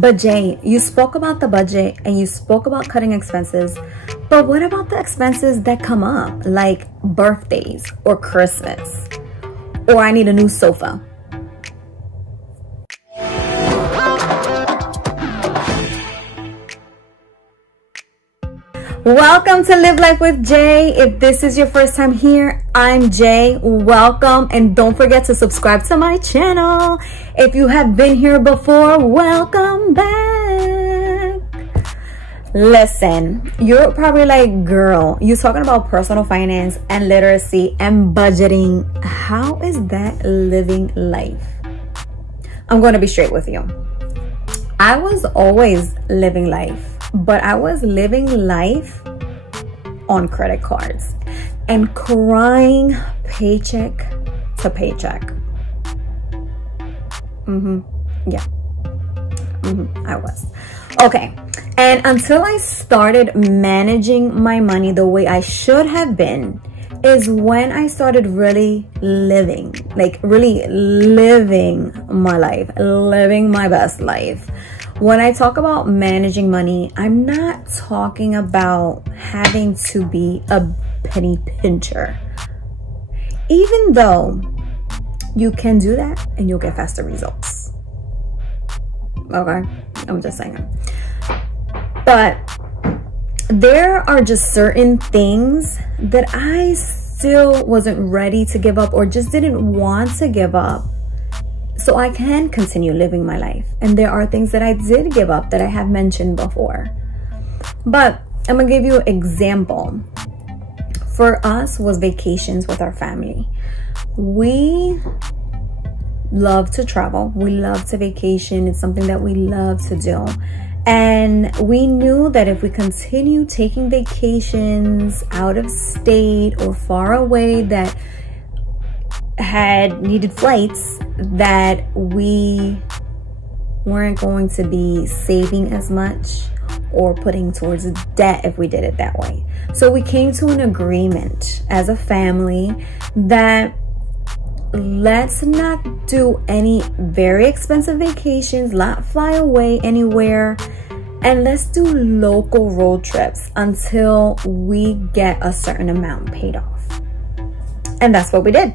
But Jay, you spoke about the budget and you spoke about cutting expenses, but what about the expenses that come up, like birthdays or Christmas, or I need a new sofa? Welcome to Live Life with Jay. If this is your first time here, I'm Jay. Welcome, and don't forget to subscribe to my channel. If you have been here before, welcome back. Listen, you're probably like, girl, you're talking about personal finance and literacy and budgeting. How is that living life? I'm going to be straight with you. I was always living life, but I was living life on credit cards and crying paycheck to paycheck. I was. Okay. And until I started managing my money the way I should have been is when I started really living, like really living my life, living my best life. When I talk about managing money, I'm not talking about having to be a penny pincher. Even though you can do that and you'll get faster results. Okay, I'm just saying. But there are just certain things that I still wasn't ready to give up or just didn't want to give up, so I can continue living my life. And there are things that I did give up that I have mentioned before. But I'm gonna give you an example. For us was vacations with our family. We love to travel. We love to vacation. It's something that we love to do. And we knew that if we continue taking vacations out of state or far away that had needed flights, that we weren't going to be saving as much or putting towards debt if we did it that way. So we came to an agreement as a family that let's not do any very expensive vacations, not fly away anywhere, and let's do local road trips until we get a certain amount paid off. And that's what we did.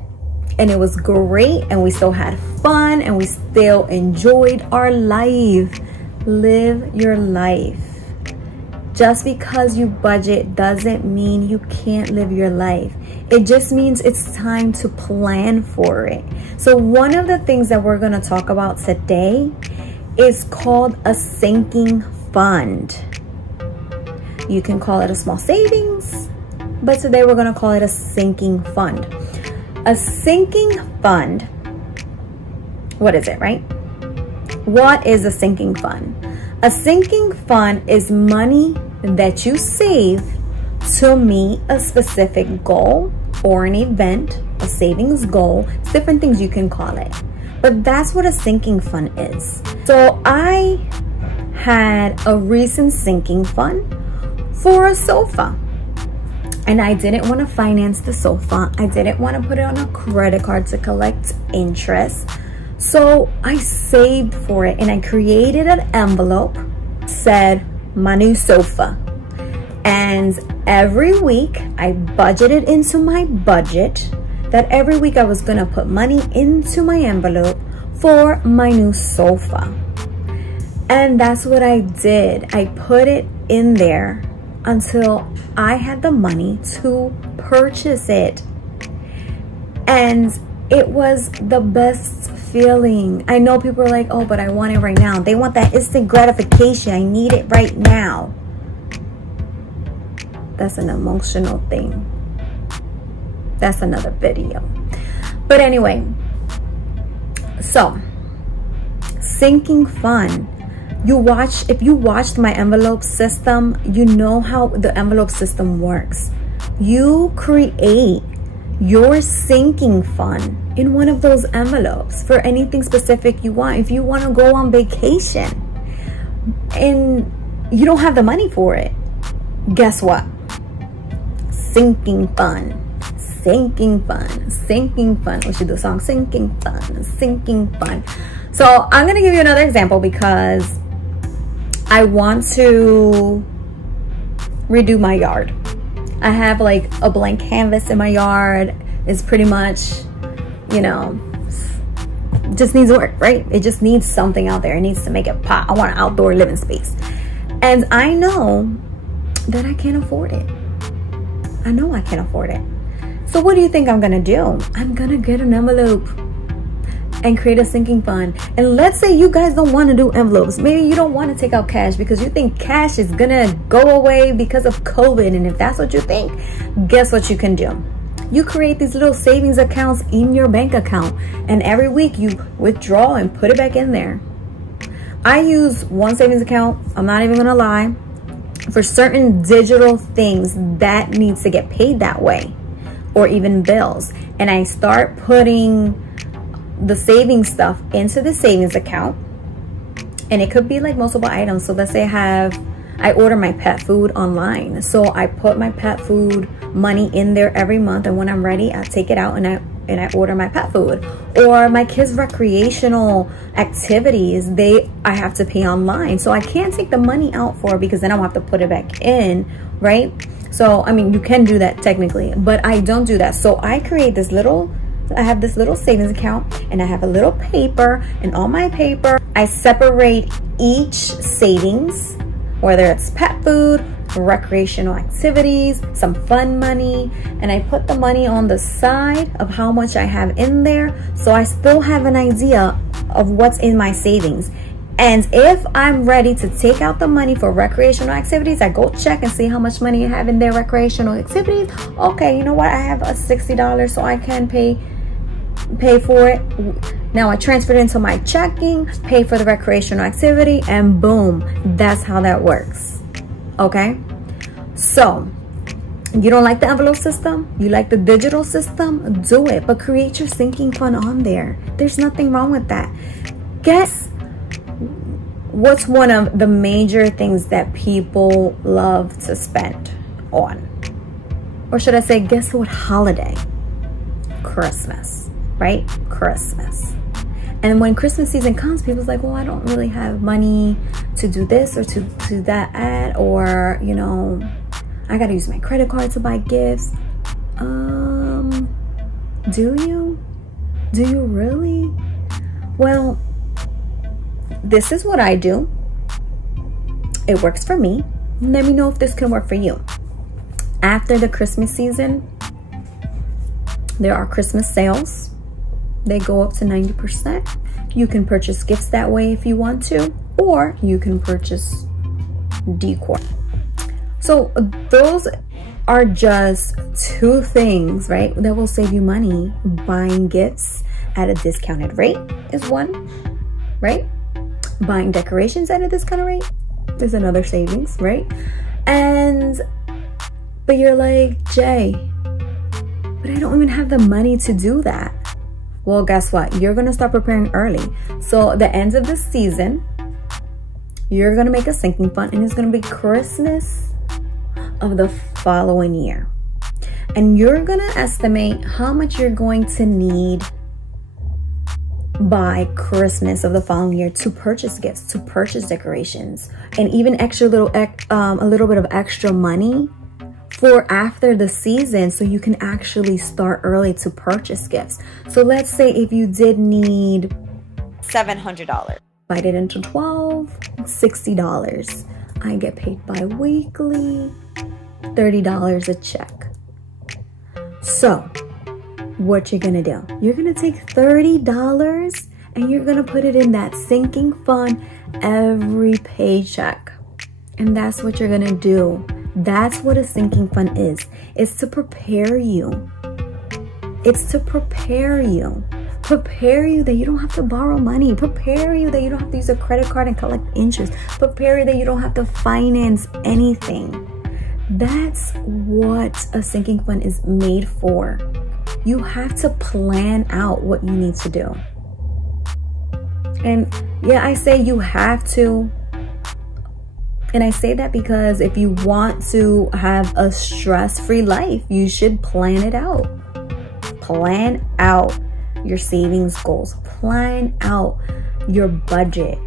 And it was great, and we still had fun, and we still enjoyed our life. Live your life. Just because you budget doesn't mean you can't live your life. It just means it's time to plan for it. So one of the things that we're going to talk about today is called a sinking fund. You can call it a small savings, but today we're going to call it a sinking fund. A sinking fund, what is it, right? What is a sinking fund? A sinking fund is money that you save to meet a specific goal or an event, a savings goal. It's different things you can call it. But that's what a sinking fund is. So I had a recent sinking fund for a sofa. And I didn't want to finance the sofa. I didn't want to put it on a credit card to collect interest. So I saved for it and I created an envelope, said my new sofa. And every week I budgeted into my budget that every week I was going to put money into my envelope for my new sofa. And that's what I did. I put it in there until I had the money to purchase it. And it was the best feeling. I know people are like, oh, but I want it right now. They want that instant gratification. I need it right now. That's an emotional thing. That's another video. But anyway, so sinking fund. If you watched my envelope system, you know how the envelope system works. You create your sinking fund in one of those envelopes for anything specific you want. If you want to go on vacation and you don't have the money for it, guess what? Sinking fund. Sinking fund. Sinking fund. We should do a song. Sinking fund. Sinking fund. So I'm going to give you another example because I want to redo my yard. I have like a blank canvas in my yard. It's pretty much, you know, just needs work, right? It just needs something out there. It needs to make it pop. I want an outdoor living space. And I know that I can't afford it. I know I can't afford it. So what do you think I'm gonna do? I'm gonna get an envelope and create a sinking fund. And let's say you guys don't want to do envelopes. Maybe you don't want to take out cash because you think cash is gonna go away because of COVID. And if that's what you think, guess what you can do? You create these little savings accounts in your bank account, and every week you withdraw and put it back in there. I use one savings account, I'm not even gonna lie, for certain digital things that needs to get paid that way, or even bills. And I start putting the savings stuff into the savings account, and it could be like multiple items. So let's say I order my pet food online, so I put my pet food money in there every month, and when I'm ready I take it out and I order my pet food. Or my kids' recreational activities, I have to pay online, so I can't take the money out for it because then I'll have to put it back in, right? So I mean, you can do that technically, but I don't do that. So I create this little, I have this little savings account, and I have a little paper, and on my paper I separate each savings, whether it's pet food, recreational activities, some fun money, and I put the money on the side of how much I have in there, so I still have an idea of what's in my savings. And if I'm ready to take out the money for recreational activities, I go check and see how much money I have in their recreational activities. Okay, you know what, I have a $60, so I can pay for it. Now I transfer it into my checking, pay for the recreational activity, and boom, that's how that works. Okay, so you don't like the envelope system, you like the digital system, do it, but create your sinking fund on there. There's nothing wrong with that. Guess what's one of the major things that people love to spend on? Or should I say, guess what holiday? Christmas, right? Christmas. And when Christmas season comes, people's like, well, I don't really have money to do this or to do that, or, you know, I gotta use my credit card to buy gifts. Do you? Do you really? Well, this is what I do. It works for me. Let me know if this can work for you. After the Christmas season, there are Christmas sales. They go up to 90%. You can purchase gifts that way if you want to, or you can purchase decor. So those are just two things, right, that will save you money. Buying gifts at a discounted rate is one, right? Buying decorations at a discounted rate is another savings, right? But you're like, Jay, but I don't even have the money to do that. Well, guess what? You're gonna start preparing early. So the end of the season, you're gonna make a sinking fund, and it's gonna be Christmas of the following year. And you're gonna estimate how much you're going to need by Christmas of the following year to purchase gifts, to purchase decorations, and even a little bit of extra money for after the season, so you can actually start early to purchase gifts. So let's say if you did need $700, divide it into 12, $60. I get paid bi-weekly, $30 a check. So what you're gonna do, you're gonna take $30 and you're gonna put it in that sinking fund every paycheck. And that's what you're gonna do. That's what a sinking fund is. It's to prepare you. It's to prepare you. Prepare you that you don't have to borrow money. Prepare you that you don't have to use a credit card and collect interest. Prepare you that you don't have to finance anything. That's what a sinking fund is made for. You have to plan out what you need to do. And yeah, I say you have to. And I say that because if you want to have a stress-free life, you should plan it out. Plan out your savings goals. Plan out your budget.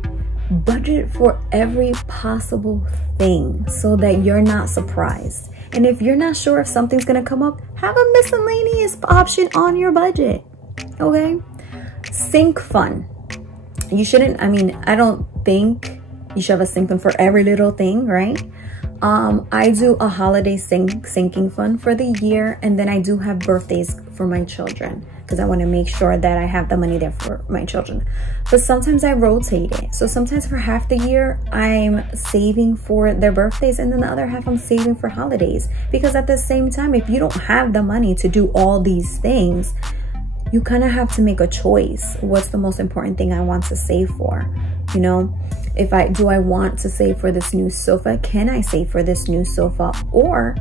Budget for every possible thing so that you're not surprised. And if you're not sure if something's gonna come up, have a miscellaneous option on your budget, okay? Sink fund. You shouldn't, I don't think you should have a sink fund for every little thing, right? I do a holiday sinking fund for the year, and then I do have birthdays for my children because I want to make sure that I have the money there for my children. But sometimes I rotate it. So sometimes for half the year, I'm saving for their birthdays, and then the other half I'm saving for holidays. Because at the same time, if you don't have the money to do all these things, you kind of have to make a choice. What's the most important thing I want to save for? You know, do I want to save for this new sofa? Can I save for this new sofa? Or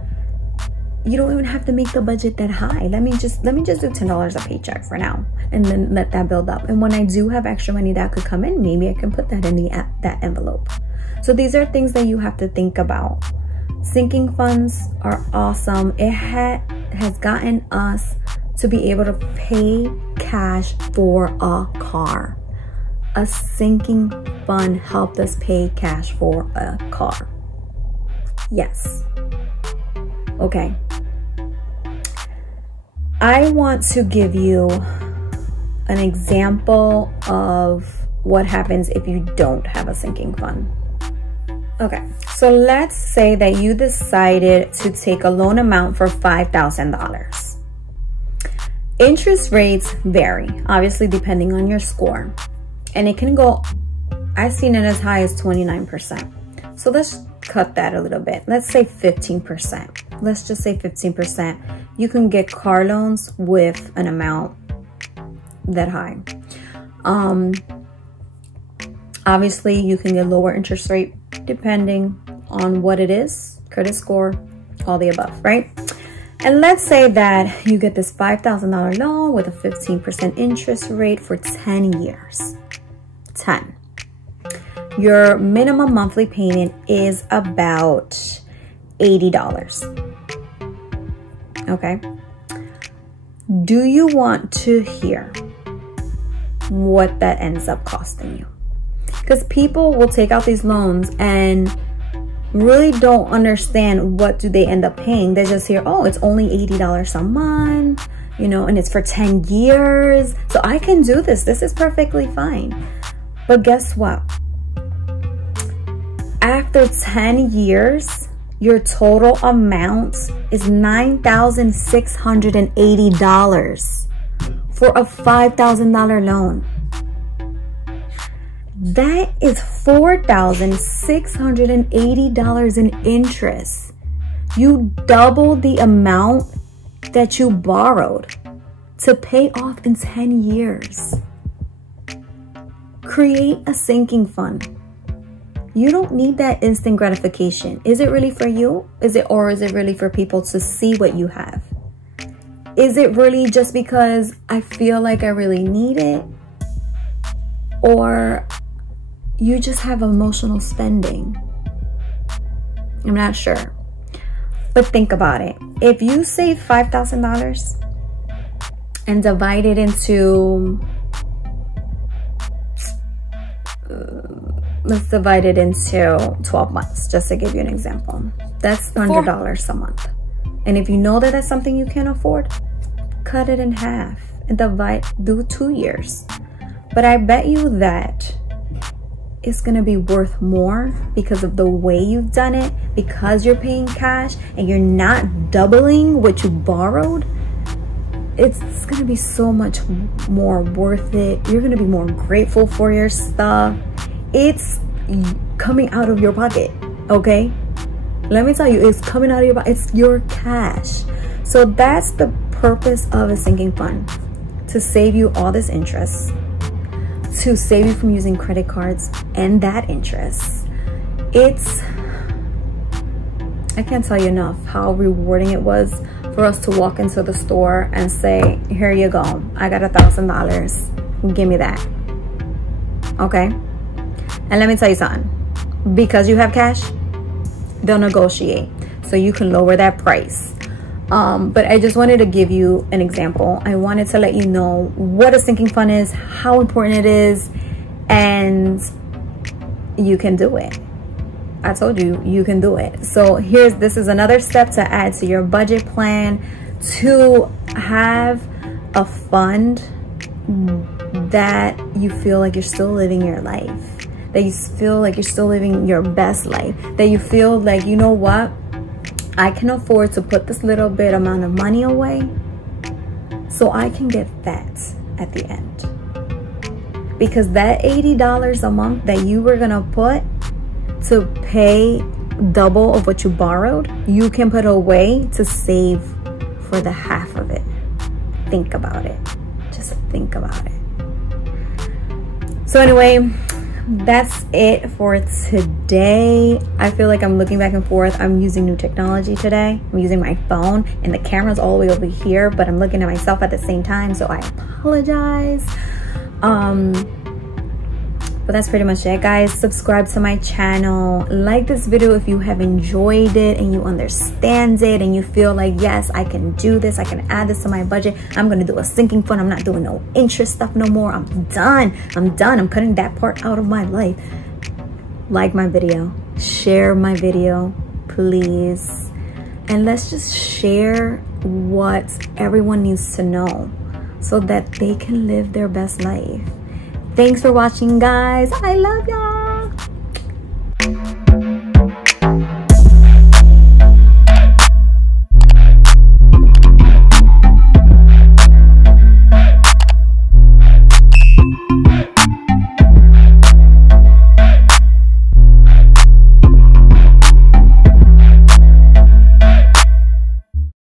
you don't even have to make the budget that high. Let me just do $10 a paycheck for now, and then let that build up. And when I do have extra money that could come in, maybe I can put that in that envelope. So these are things that you have to think about. Sinking funds are awesome. It has gotten us to be able to pay cash for a car. A sinking fund helped us pay cash for a car. Yes. Okay. I want to give you an example of what happens if you don't have a sinking fund. Okay, so let's say that you decided to take a loan amount for $5,000. Interest rates vary, obviously, depending on your score. And it can go, I've seen it as high as 29%. So let's cut that a little bit. Let's say 15%. Let's just say 15%. You can get car loans with an amount that high. Obviously, you can get lower interest rate depending on what it is, credit score, all the above, right? And let's say that you get this $5,000 loan with a 15% interest rate for 10 years. 10. Your minimum monthly payment is about $80. Okay. Do you want to hear what that ends up costing you? Because people will take out these loans and really don't understand what do they end up paying. They just hear, oh, it's only $80 a month, you know, and it's for 10 years. So I can do this. This is perfectly fine. But guess what? After 10 years, your total amount is $9,680 for a $5,000 loan. That is $4,680 in interest. You double the amount that you borrowed to pay off in 10 years. Create a sinking fund. You don't need that instant gratification. Is it really for you? Or is it really for people to see what you have? Is it really just because I feel like I really need it? Or you just have emotional spending? I'm not sure. But think about it. If you save $5,000 and divide it into, let's divide it into 12 months, just to give you an example. That's $100 a month. And if you know that that's something you can't afford, cut it in half and do 2 years. But I bet you that it's gonna be worth more because of the way you've done it, because you're paying cash and you're not doubling what you borrowed. It's gonna be so much more worth it. You're gonna be more grateful for your stuff. It's coming out of your pocket, okay? Let me tell you, it's coming out of your pocket. It's your cash. So that's the purpose of a sinking fund, to save you all this interest, to save you from using credit cards and that interest. I can't tell you enough how rewarding it was for us to walk into the store and say, here you go, I got $1,000, give me that, okay? And let me tell you something, because you have cash, they'll negotiate, so you can lower that price. But I just wanted to give you an example. I wanted to let you know what a sinking fund is, how important it is, and you can do it. I told you, you can do it. So this is another step to add to your budget plan, to have a fund that you feel like you're still living your life, that you feel like you're still living your best life, that you feel like, you know what, I can afford to put this little bit amount of money away so I can get that at the end. Because that $80 a month that you were gonna put to pay double of what you borrowed, you can put away to save for the half of it. Think about it. Just think about it. So anyway, that's it for today. I feel like I'm looking back and forth. I'm using new technology today. I'm using my phone and the camera's all the way over here, but I'm looking at myself at the same time, so I apologize. But that's pretty much it, guys. Subscribe to my channel. Like this video if you have enjoyed it and you understand it and you feel like, yes, I can do this. I can add this to my budget. I'm going to do a sinking fund. I'm not doing no interest stuff no more. I'm done. I'm done. I'm cutting that part out of my life. Like my video. Share my video, please. And let's just share what everyone needs to know so that they can live their best life. Thanks for watching, guys. I love y'all.